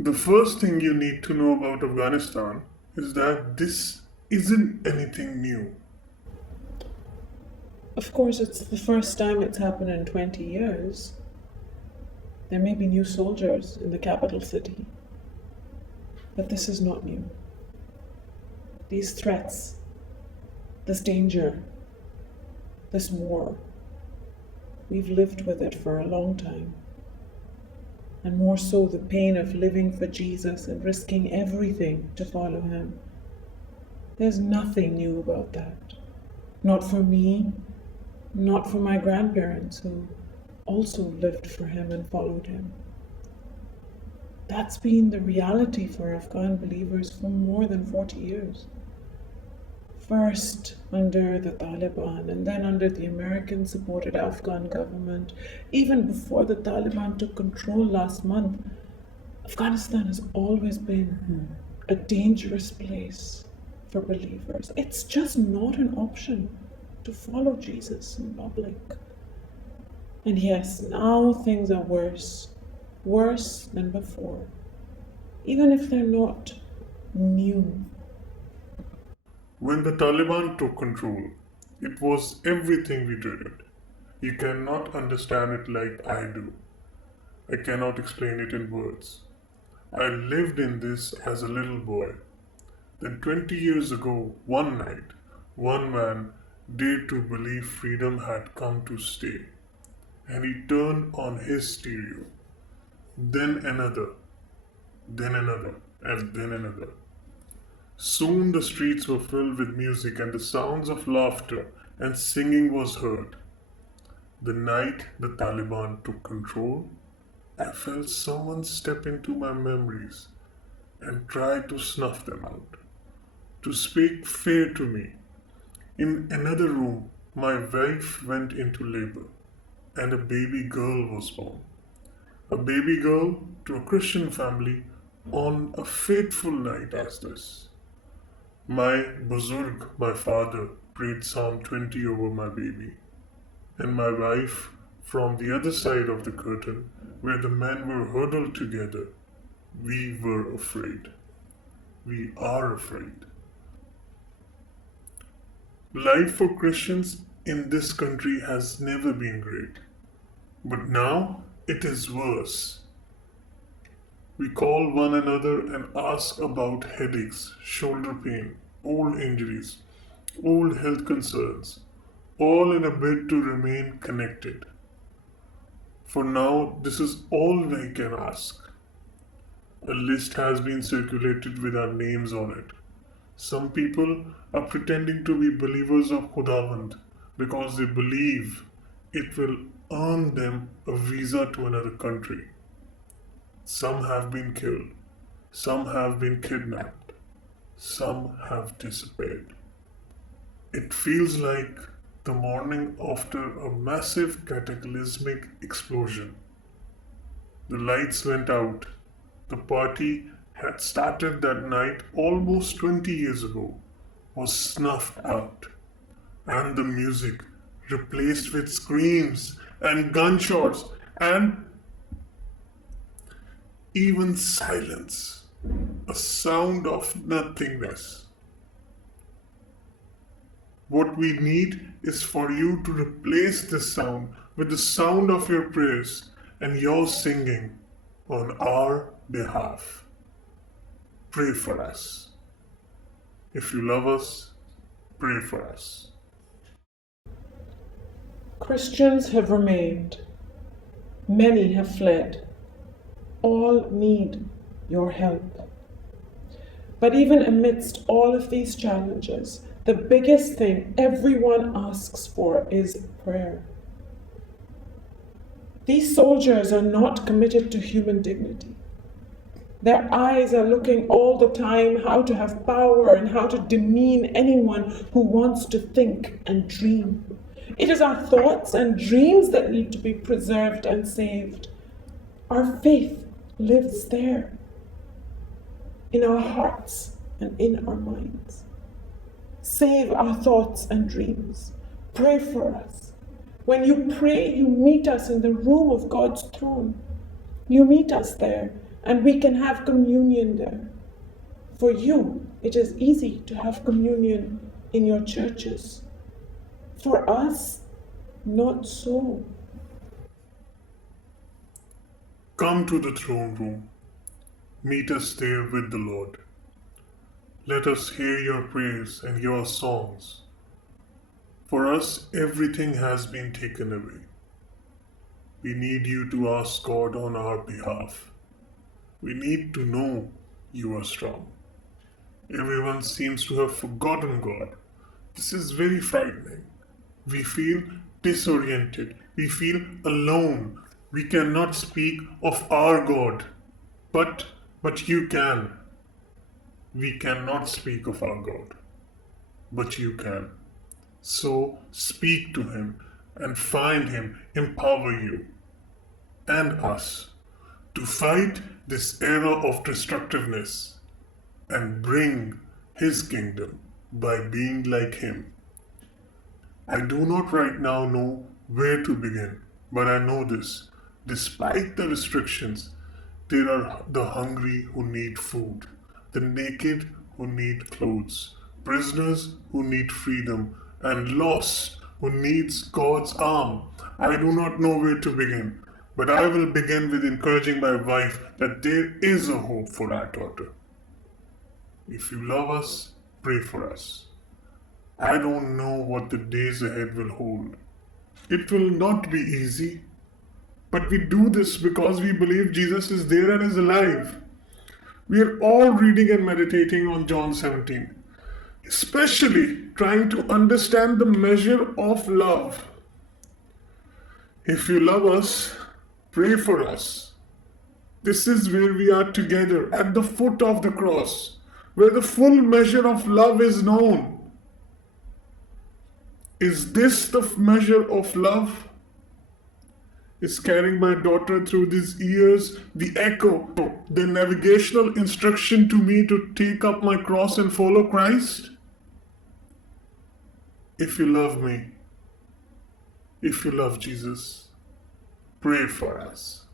The first thing you need to know about Afghanistan is that this isn't anything new. Of course, it's the first time it's happened in 20 years. There may be new soldiers in the capital city, but this is not new. These threats, this danger, this war, we've lived with it for a long time. And more so, the pain of living for Jesus and risking everything to follow him. There's nothing new about that. Not for me, not for my grandparents who also lived for him and followed him. That's been the reality for Afghan believers for more than 40 years. First under the Taliban and then under the American-supported Afghan government. Even before the Taliban took control last month, Afghanistan has always been a dangerous place for believers. It's just not an option to follow Jesus in public. And yes, now things are worse than before, even if they're not new. When the Taliban took control, it was everything we dreaded. You cannot understand it like I do. I cannot explain it in words. I lived in this as a little boy. Then 20 years ago, one night, one man dared to believe freedom had come to stay. And he turned on his stereo. Then another, and then another. Soon the streets were filled with music and the sounds of laughter and singing was heard. The night the Taliban took control, I felt someone step into my memories and try to snuff them out, to speak fair to me. In another room, my wife went into labor and a baby girl was born. A baby girl to a Christian family on a fateful night as this. My Buzurg, my father, prayed Psalm 20 over my baby, and my wife, from the other side of the curtain, where the men were huddled together, we were afraid. We are afraid. Life for Christians in this country has never been great, but now it is worse. We call one another and ask about headaches, shoulder pain, old injuries, old health concerns, all in a bid to remain connected. For now, this is all we can ask. A list has been circulated with our names on it. Some people are pretending to be believers of Khudawand because they believe it will earn them a visa to another country. Some have been killed, some have been kidnapped, some have disappeared. It feels like the morning after a massive cataclysmic explosion. The lights went out. The party had started that night almost 20 years ago, was snuffed out, and the music replaced with screams and gunshots and even silence, a sound of nothingness. What we need is for you to replace this sound with the sound of your prayers and your singing on our behalf. Pray for us. If you love us, pray for us. Christians have remained. Many have fled. All need your help. But even amidst all of these challenges, the biggest thing everyone asks for is prayer. These soldiers are not committed to human dignity. Their eyes are looking all the time how to have power and how to demean anyone who wants to think and dream. It is our thoughts and dreams that need to be preserved and saved. Our faith lives there, in our hearts and in our minds. Save our thoughts and dreams. Pray for us. When you pray, you meet us in the room of God's throne. You meet us there and we can have communion there. For you, it is easy to have communion in your churches. For us, not so. Come to the throne room. Meet us there with the Lord. Let us hear your prayers and your songs. For us, everything has been taken away. We need you to ask God on our behalf. We need to know you are strong. Everyone seems to have forgotten God. This is very frightening. We feel disoriented. We feel alone. We cannot speak of our God. But you can. We cannot speak of our God. But you can. So speak to him and find him empower you and us to fight this era of destructiveness and bring his kingdom by being like him. I do not right now know where to begin, but I know this. Despite the restrictions, there are the hungry who need food, the naked who need clothes, prisoners who need freedom, and lost who needs God's arm. I do not know where to begin, but I will begin with encouraging my wife that there is a hope for our daughter. If you love us, pray for us. I don't know what the days ahead will hold. It will not be easy, but we do this because we believe Jesus is there and is alive. We are all reading and meditating on John 17, especially trying to understand the measure of love. If you love us, pray for us. This is where we are together at the foot of the cross, where the full measure of love is known. Is this the measure of love? Is carrying my daughter through these years the echo, the navigational instruction to me to take up my cross and follow Christ? If you love me, if you love Jesus, pray for us.